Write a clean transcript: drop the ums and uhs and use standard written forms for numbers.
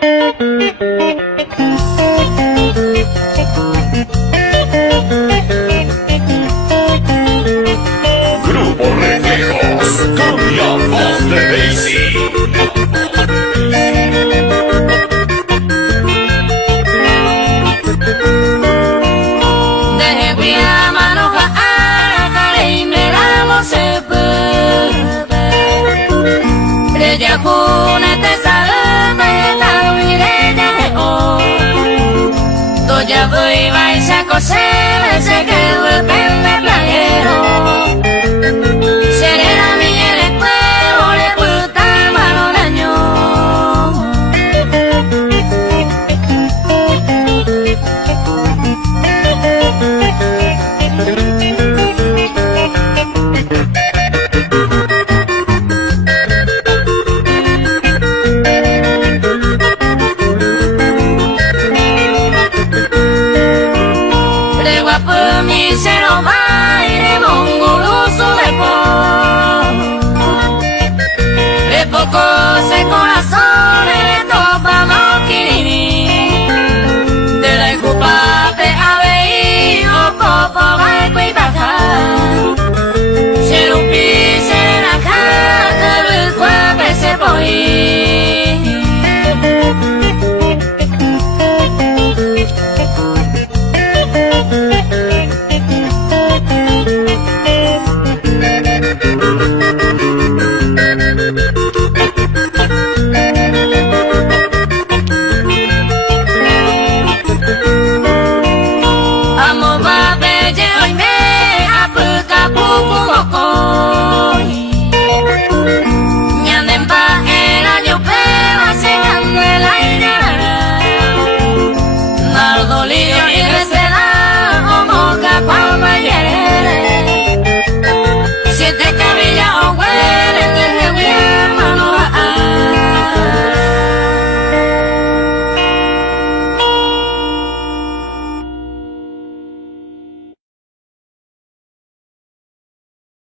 Grupo Reflejos, con la voz de Daisy. Ya voy, vais a coser ese que depende playero. Serena Miguel el pueblo le gusta maloraño. Mi se lo va.